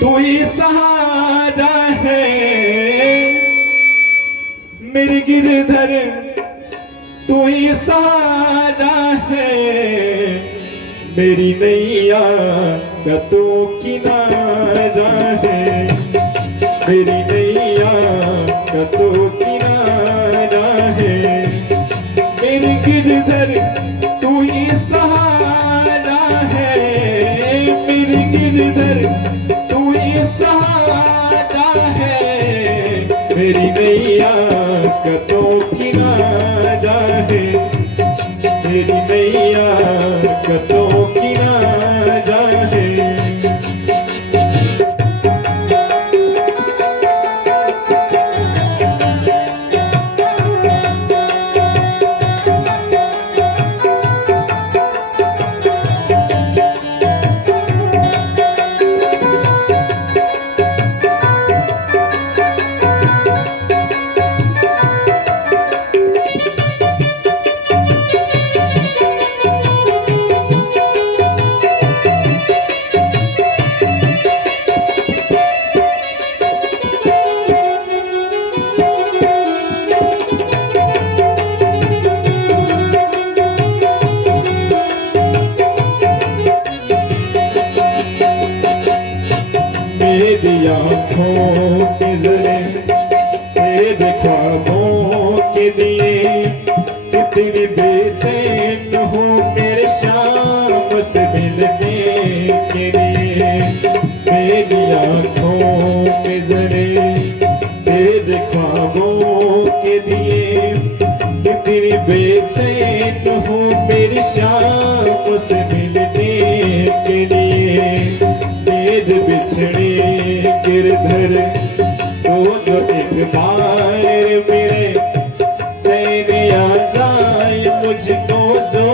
तू ही सहारा है मेरे गिरधर, तू ही सहारा है मेरी नैया का तू किनारा है, मेरी नैया का तू किनारा है मेरे गिरधर, तू ही सहारा है मेरे गिरधर, तू ही सहारा है मेरी नैया का तू किनारा है, मेरी नैया का तू किनारा है। मेरी आँखों के जरे तेरे ख्वाबों के दिए कितनी बेचैन हूँ मेरे शाम से मिलने के लिए, मेरी आँखों के जरे तेरे ख्वाबों के दिए कितनी बेचैन हूँ मेरी शाम से मिलने के लिए, तेरे बिछड़े गिरधर तो जो एक बार मेरे चैन आ जाए मुझको जो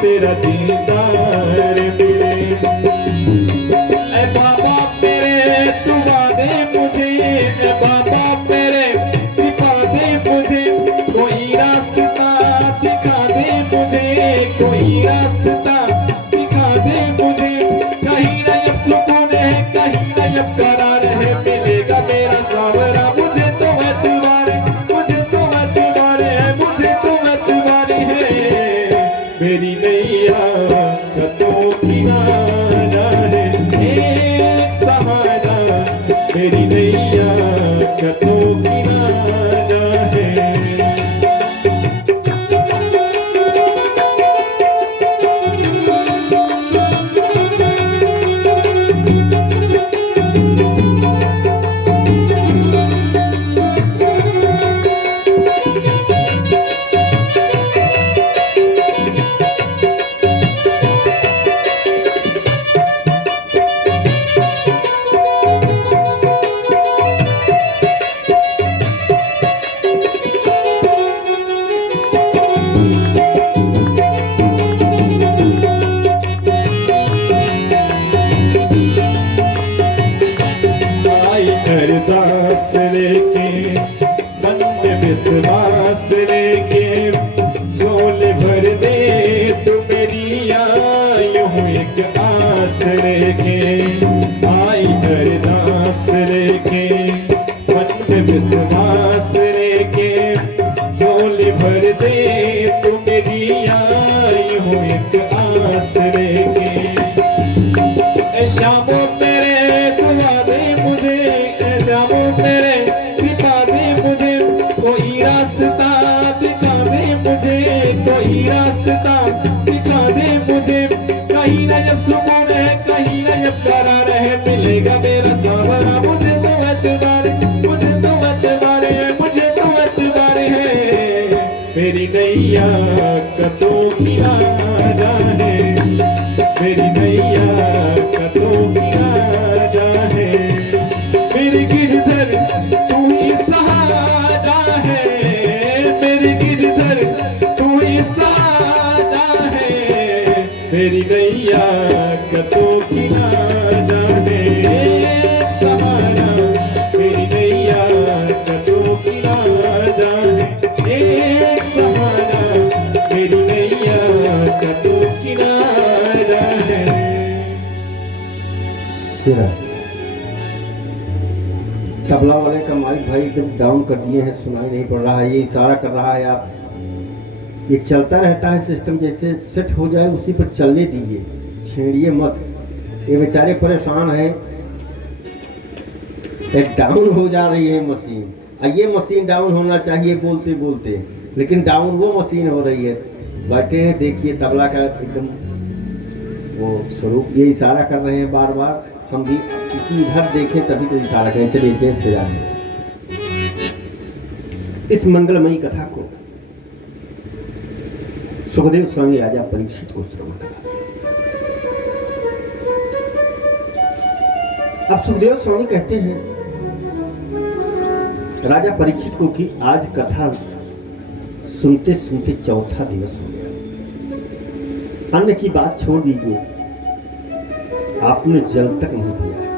तेरा दीदार मिले। ऐ बाबा मेरे तू दे मुझे, ऐ बाबा मेरे दिखा दे मुझे कोई रास्ता, दिखा दे मुझे कोई रास्ता, दिखा दे मुझे कहीं ना अब सुकून है, कहीं ना अब करार है, मिलेगा मेरा सावरा मुझे तो मैं तुम्हारे, मुझे तो मैं तुम्हारे है, मुझे तो मैं तुम्हारी है मेरी नैया का तो किनारा है एक सहारा, मेरी नैया का तो किनारा है। अरदास लेके मन में विश्वास लेके झोले भर दे तू मेरी आयु एक आस लेके, आई अरदास लेके मन में विश्वास लेके झोले भर दे तू मेरी आयु एक आस लेके। शामो तेरे दुआ दे मुझे, शामो तेरे दिखा दे मुझे कोई रास्ता, दिखा दे मुझे कोई रास्ता, दिखा दे मुझे कहीं ना जब सुकून है, कहीं ना जब करार है, मिलेगा मेरा सावरा मुझे तो मैं तुम्हारे, मुझे तो मैं तुम्हारे है, मुझे तो मैं तुम्हारे है मेरी नैया का तो किनारा है, मेरी नैया का तो किनारा है मेरे गिरधर, तू ही सहारा है मेरे गिरधर, तू ही सहारा है मेरी नैया का तो किनारा है सहारा, मेरी नैया का तो किनारा है एक सहारा, मेरी नैया का तो किनारा है। तबला वाले का माइक भाई एकदम डाउन कर दिए हैं, सुनाई नहीं पड़ रहा है। ये इशारा कर रहा है आप, ये चलता रहता है सिस्टम, जैसे सेट हो जाए उसी पर चलने दीजिए, छेड़िए मत। ये बेचारे परेशान है, डाउन हो जा रही है मशीन। ये मशीन डाउन होना चाहिए बोलते बोलते, लेकिन डाउन वो मशीन हो रही है। बैठे हैं, देखिए तबला का एकदम वो स्वरूप, ये इशारा कर रहे हैं बार बार। हम भी इधर देखें तभी तो इशारा करें। चलिए जय श्री राम। इस मंगलमयी कथा को सुखदेव स्वामी राजा परीक्षित को श्रवण करा। अब सुखदेव स्वामी कहते हैं राजा परीक्षित को कि आज कथा सुनते सुनते चौथा दिवस हो गया। अन्न की बात छोड़ दीजिए, आपने जल तक नहीं पिया है,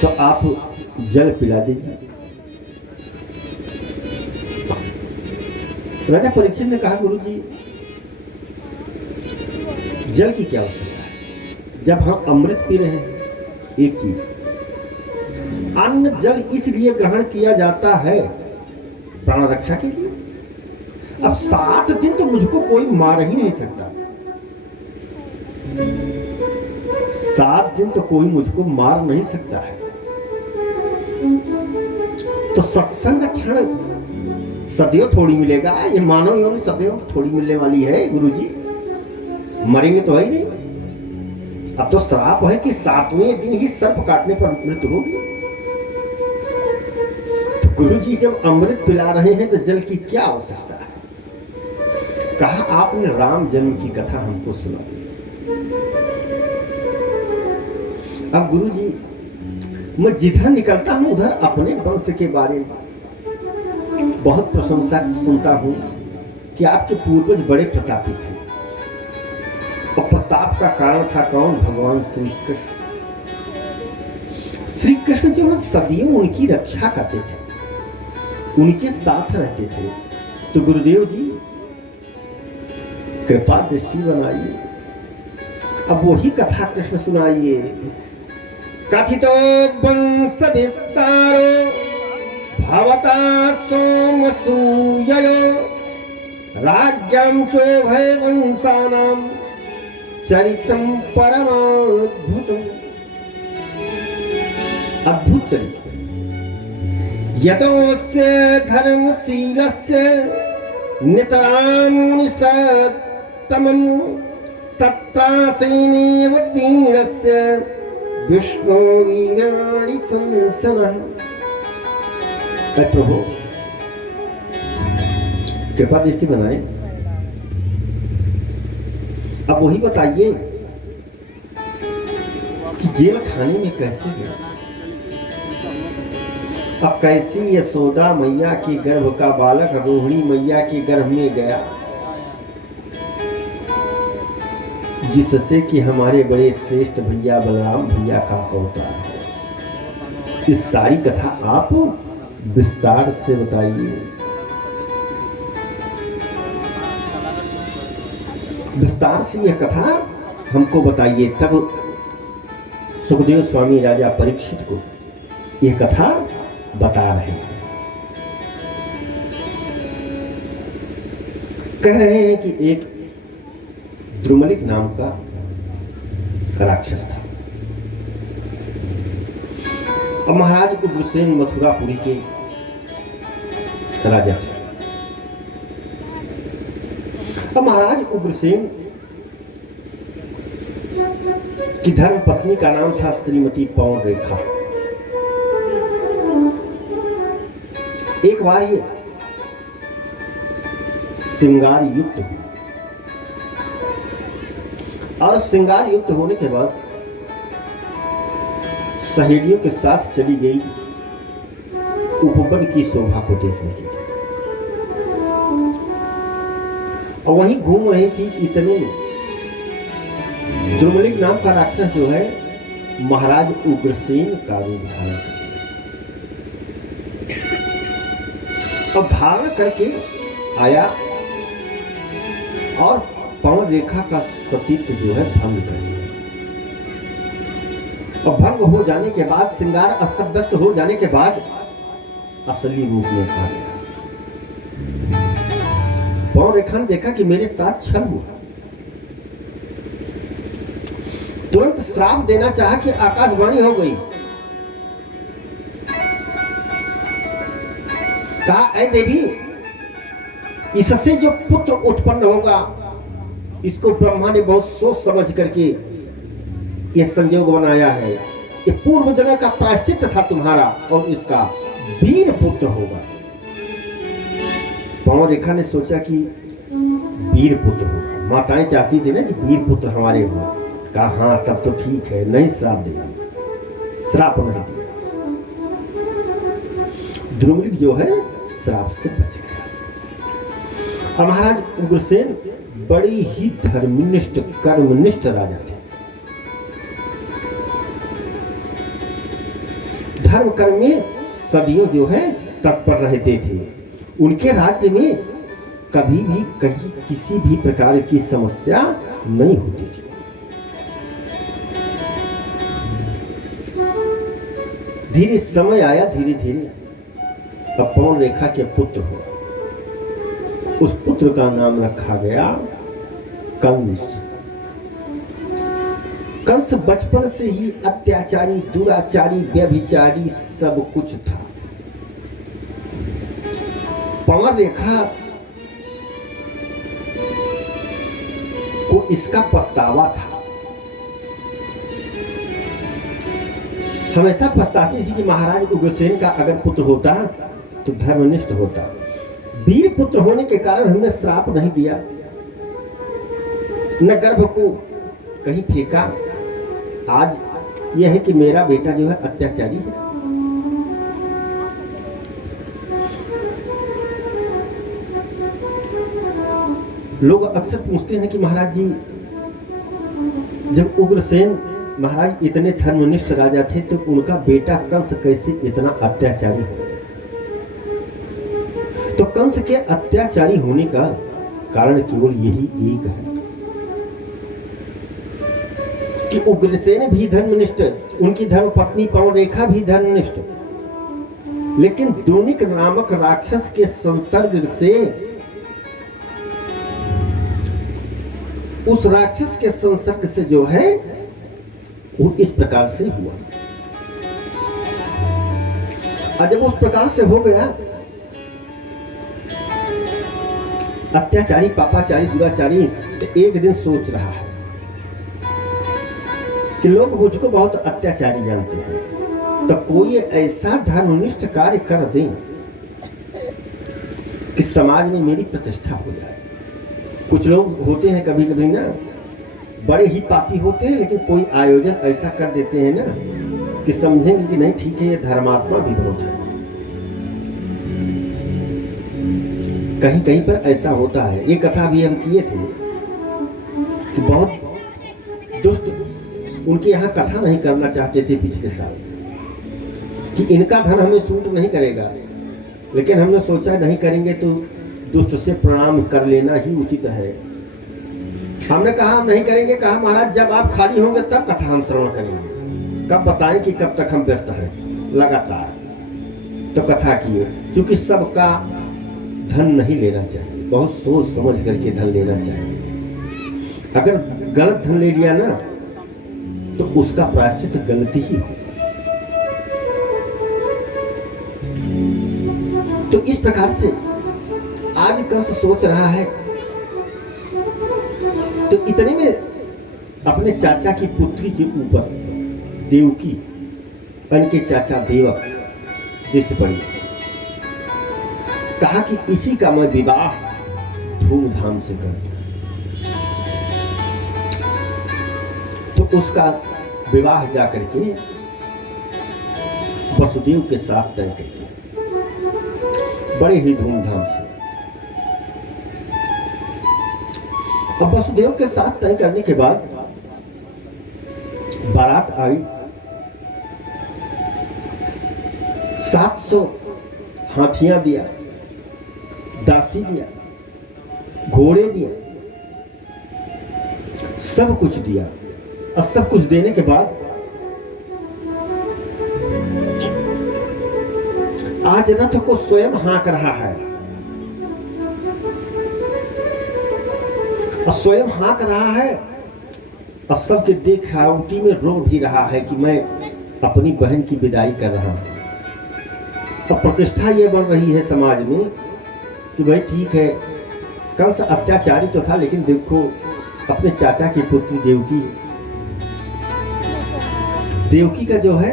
तो आप जल पिला दीजिए। राजा परीक्षित ने कहा गुरुजी जल की क्या आवश्यकता है, जब हम अमृत पी रहे हैं। एक चीज, अन्न जल इसलिए ग्रहण किया जाता है प्राण रक्षा के लिए। अब 7 दिन तो मुझको कोई मार ही नहीं सकता, 7 दिन तो कोई मुझको मार नहीं सकता है। तो सत्संग क्षण सदैव थोड़ी मिलेगा, ये मानव योनि सदैव थोड़ी मिलने वाली है गुरुजी, मरेंगे तो है ही नहीं। अब तो श्राप है कि 7वें दिन ही सर्प काटने पर मृत्यु होगी। तो गुरुजी जब अमृत पिला रहे हैं तो जल की क्या आवश्यकता है। कहा आपने राम जन्म की कथा हमको सुना दी। अब गुरुजी मैं जिधर निकलता हूं उधर अपने वंश के बारे में बहुत प्रशंसा सुनता हूं कि आपके पूर्वज बड़े प्रतापी थे, और प्रताप का कारण था कौन, भगवान श्री कृष्ण। श्री कृष्ण जो सदियों उनकी रक्षा करते थे, उनके साथ रहते थे। तो गुरुदेव जी कृपा दृष्टि बनाइए, अब वही कथा कृष्ण सुनाइए। कथितो वंश विस्तारो भवता सोमसूययो राज्यं चोभय वंशानां चरितं परमाद्भुतम्। अद्भुत चरित्र, यतोस्य धर्मशीलस्य नितरां मुनिसत्तमं तत्रासेनेव दीनस्य विष्णु वीराणि संसनः। प्रभु कृपा दृष्टि बनाए, अब वही बताइए कि जेल खाने में कैसे गया। अब कैसी यशोदा मैया के गर्भ का बालक रोहिणी मैया के गर्भ में गया, जिससे कि हमारे बड़े श्रेष्ठ भैया बलराम भैया का अवतार है। इस सारी कथा आप विस्तार से बताइए, विस्तार से यह कथा हमको बताइए। तब सुखदेव स्वामी राजा परीक्षित को यह कथा बता रहे हैं। कह रहे हैं कि एक द्रुमलिक नाम का राक्षस था, और महाराज उग्रसेन मथुरापुरी के राजा थे। और महाराज उग्रसेन की धर्म पत्नी का नाम था श्रीमती पौन रेखा। एक बार ये श्रृंगार युक्त हुई, और श्रृंगार युक्त होने के बाद सहेलियों के साथ चली गई उपवन की शोभा को देखने के लिए, और वहीं घूम रही थी। इतने द्रुमलिक नाम का राक्षस जो है महाराज उग्रसेन का रूप धारण कर, और धारण करके आया और पवन रेखा का सतीत्व जो है भंग कर दिया। और भंग हो जाने के बाद, श्रृंगार अस्तव्यस्त हो जाने के बाद असली रूप में आ गया। पवन रेखा ने देखा कि मेरे साथ छल हुआ, तुरंत श्राप देना चाहा कि आकाशवाणी हो गई। कहा, ऐ देवी, इससे जो पुत्र उत्पन्न होगा, इसको ब्रह्मा ने बहुत सोच समझ करके यह संयोग बनाया है। ये पूर्व जन्म का प्रायश्चित था तुम्हारा, और इसका वीर पुत्र होगा। पवन रेखा ने सोचा कि वीर पुत्र होगा। माताएं चाहती थी ना कि वीर पुत्र हमारे हो। कहा, हाँ तब तो ठीक है, नहीं श्राप देगा। श्राप नहीं दिया। द्रुमलिक जो है श्राप से बच गया। और महाराज उग्रसेन बड़ी ही धर्मनिष्ठ कर्मनिष्ठ राजा थे। धर्म कर्म में सदियों जो है तत्पर रहते थे। उनके राज्य में कभी भी कहीं किसी भी प्रकार की समस्या नहीं होती थी। धीरे समय आया, धीरे धीरे अब पवन रेखा के पुत्र हुआ। उस पुत्र का नाम रखा गया कंस। कंस बचपन से ही अत्याचारी, दुराचारी, व्यभिचारी सब कुछ था। पवन रेखा को इसका पछतावा था। हमेशा पछताती थी कि महाराज उग्रसेन का अगर पुत्र होता तो धर्मनिष्ठ होता। वीर पुत्र होने के कारण हमने श्राप नहीं दिया, न गर्भ को कहीं फेंका। आज यह है कि मेरा बेटा जो है अत्याचारी है। लोग अक्सर पूछते हैं कि महाराज जी, जब उग्रसेन महाराज इतने धर्मनिष्ठ राजा थे तो उनका बेटा कंस कैसे इतना अत्याचारी हो? तो कंस के अत्याचारी होने का कारण केवल यही एक है कि उग्रसेन भी धर्मनिष्ठ, उनकी धर्मपत्नी पवन रेखा भी धर्मनिष्ठ, लेकिन द्रोणिक नामक राक्षस के संसर्ग से, उस राक्षस के संसर्ग से जो है वो इस प्रकार से हुआ। और जब उस प्रकार से हो गया, अत्याचारी, पापाचारी, दुराचारी, तो एक दिन सोच रहा है कि लोग मुझको बहुत अत्याचारी जानते हैं, तो कोई ऐसा धर्मनिष्ठ कार्य कर दें कि समाज में मेरी प्रतिष्ठा हो जाए। कुछ लोग होते हैं कभी कभी ना, बड़े ही पापी होते हैं, लेकिन कोई आयोजन ऐसा कर देते हैं ना कि समझेंगे कि नहीं ठीक है, ये धर्मात्मा भी बहुत है। कहीं कहीं पर ऐसा होता है। ये कथा भी हम किए थे कि बहुत दुष्ट उनके यहाँ कथा नहीं करना चाहते थे पिछले साल, कि इनका धन हमें सूट नहीं करेगा, लेकिन हमने सोचा नहीं करेंगे तो दुष्ट से प्रणाम कर लेना ही उचित है। हमने कहा हम नहीं करेंगे। कहा महाराज जब आप खाली होंगे तब कथा हम श्रवण करेंगे, कब बताएं कि कब तक हम व्यस्त हैं लगातार। तो कथा किए, क्योंकि सबका धन नहीं लेना चाहिए, बहुत सोच समझ करके धन लेना चाहिए। अगर गलत धन ले लिया ना तो उसका प्रायश्चित गलती ही हो। तो इस प्रकार से आज कंस सोच रहा है, तो इतने में अपने चाचा की पुत्री के ऊपर देवकी, उनके चाचा देवक दृष्टि पड़ी। कहा कि इसी का मैं विवाह धूमधाम से कर दूं। तो उसका विवाह जाकर के वसुदेव के साथ तय करके बड़े ही धूमधाम से। अब वसुदेव के साथ तय करने के बाद बारात आई। 700 हाथियां दिया, दासी दिया, घोड़े दिए, सब कुछ दिया। और सब कुछ देने के बाद आज रथ को स्वयं हाँक रहा है और स्वयं हाँक रहा है और सबके देखावटी में रो भी रहा है कि मैं अपनी बहन की विदाई कर रहा हूं। और प्रतिष्ठा ये बन रही है समाज में कि भाई ठीक है, कंस अत्याचारी तो था, लेकिन देखो अपने चाचा की पुत्री देवकी का जो है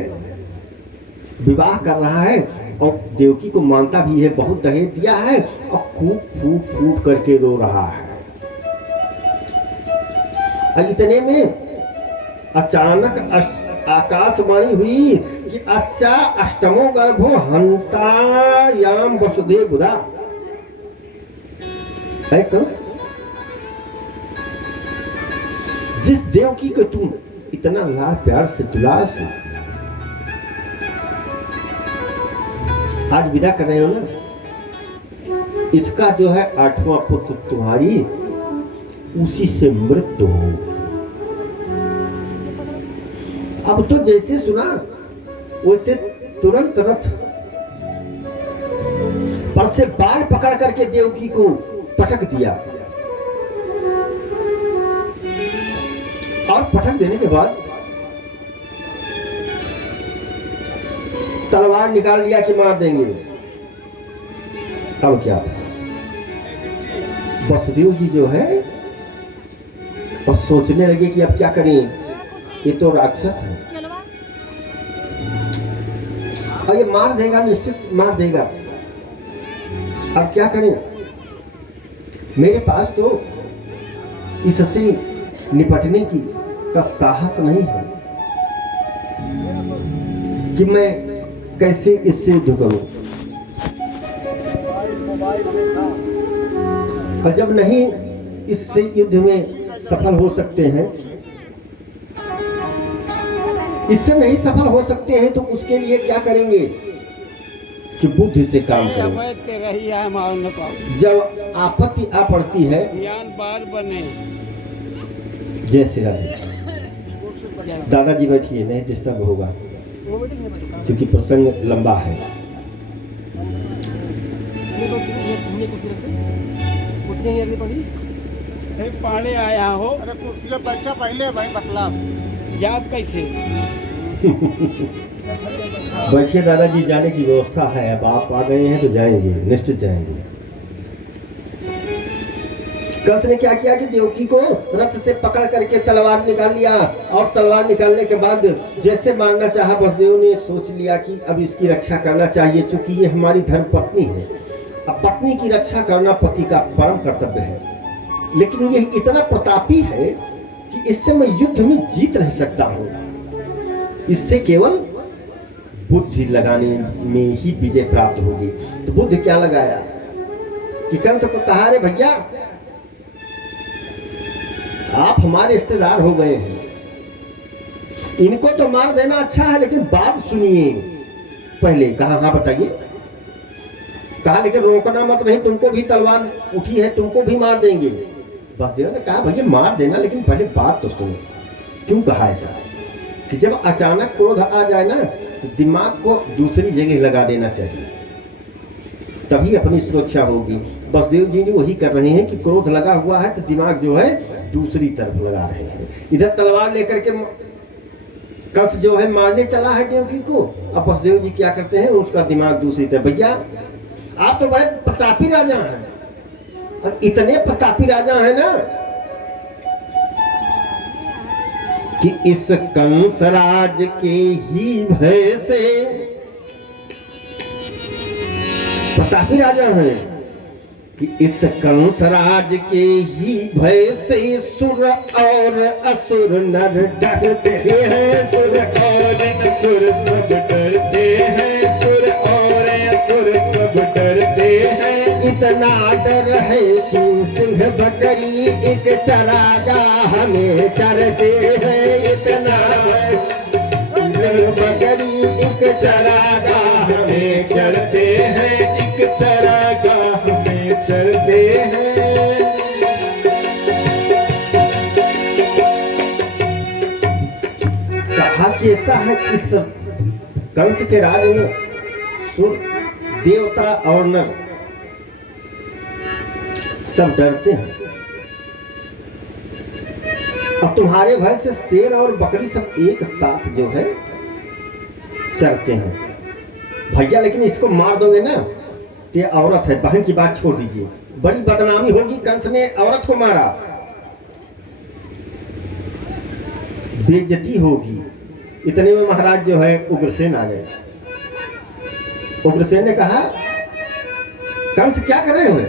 विवाह कर रहा है और देवकी को मानता भी है, बहुत दहेज दिया है और खूब फूट फूट करके रो रहा है। और इतने में अचानक आकाशवाणी हुई कि अच्छा अष्टमो गर्भो हंतायाम वसुदेव बुधा। जिस देवकी को तुम इतना लाड प्यार से दुलार से आज विदा कर रहे हो ना, इसका जो है 8वां पुत्र तुम्हारी उसी से मृत्यु हो। अब तो जैसे सुना वैसे तुरंत रथ पर से बाल पकड़ करके देवकी को पटक दिया और पटक देने के बाद तलवार निकाल लिया कि मार देंगे। अब क्या था, वसुदेव जी जो है और सोचने लगे कि अब क्या करें, ये तो राक्षस है और ये मार देगा, निश्चित मार देगा। अब क्या करें, मेरे पास तो इससे निपटने की का साहस नहीं है कि मैं कैसे इससे युद्ध करूं। और जब नहीं इससे युद्ध में सफल हो सकते हैं, इससे नहीं सफल हो सकते हैं, तो उसके लिए क्या करेंगे कि बुद्धि से काम करें। जब आपत्ति आ पड़ती है, जय श्री राधे। दादाजी बैठिए, नहीं डिस्टर्ब होगा क्योंकि प्रसंग लंबा है। पानी आया हो, अरे कुर्सी पे बैठा पहले भाई बतला याद कैसे। बैठिए दादाजी, जाने की व्यवस्था है। अब आप आ गए हैं तो जाएंगे, निश्चित जाएंगे। कंस ने क्या किया कि देवकी को रथ से पकड़ करके तलवार निकाल लिया और तलवार निकालने के बाद जैसे मारना चाहा, वसुदेव ने सोच लिया कि अब इसकी रक्षा करना चाहिए, क्योंकि ये हमारी धर्म पत्नी है। अब पत्नी की रक्षा करना पति का परम कर्तव्य है, लेकिन ये इतना प्रतापी है कि इससे मैं युद्ध में जीत नहीं सकता हूं। इससे केवल बुद्धि लगाने में ही विजय प्राप्त होगी। तो बुद्धि क्या लगाया कि कंस को कहा, रे भैया आप हमारे रिश्तेदार हो गए हैं, इनको तो मार देना अच्छा है, लेकिन बात सुनिए पहले। कहा हाँ बताइए। कहा लेकिन रोकना मत, नहीं तुमको भी तलवार उठी है, तुमको भी मार देंगे। वसुदेव ने कहा भैया मार देना, लेकिन पहले बात तो सुनो। क्यों कहा ऐसा कि जब अचानक क्रोध आ जाए ना, तो दिमाग को दूसरी जगह लगा देना चाहिए, तभी अपनी सुरक्षा होगी। वसुदेव जी ने वही कर रहे हैं कि क्रोध लगा हुआ है तो दिमाग जो है दूसरी तरफ लगा रहे हैं। इधर तलवार लेकर के कंस जो है मारने चला है देवकी को, अब वसुदेव जी क्या करते हैं, उसका दिमाग दूसरी तरफ। भैया आप तो बड़े प्रतापी राजा हैं, और इतने प्रतापी राजा हैं ना कि इस कंस राज के ही भय से, प्रतापी राजा हैं कि इस कंस राज के ही भय से सुर और असुर नर डरते हैं। सुर और असुर सब डरते हैं, सुर और असुर सब डरते हैं। इतना डर है कि सिंह बकरी एक चरागाह में चरते हैं। इतना सिंह बकरी एक चरागाह में चरते हैं, एक चरागाह में चरते हैं। कहा कि ऐसा है कि कंस के राज में सुर देवता और नर सब डरते हैं। अब तुम्हारे भय से शेर और बकरी सब एक साथ जो है चरते हैं। भैया लेकिन इसको मार दोगे ना, ये औरत है, बहन की बात छोड़ दीजिए, बड़ी बदनामी होगी। कंस ने औरत को मारा, बेइज्जती होगी। इतने में महाराज जो है उग्रसेन आ गए। उग्रसेन ने कहा कंस क्या कर रहे हो?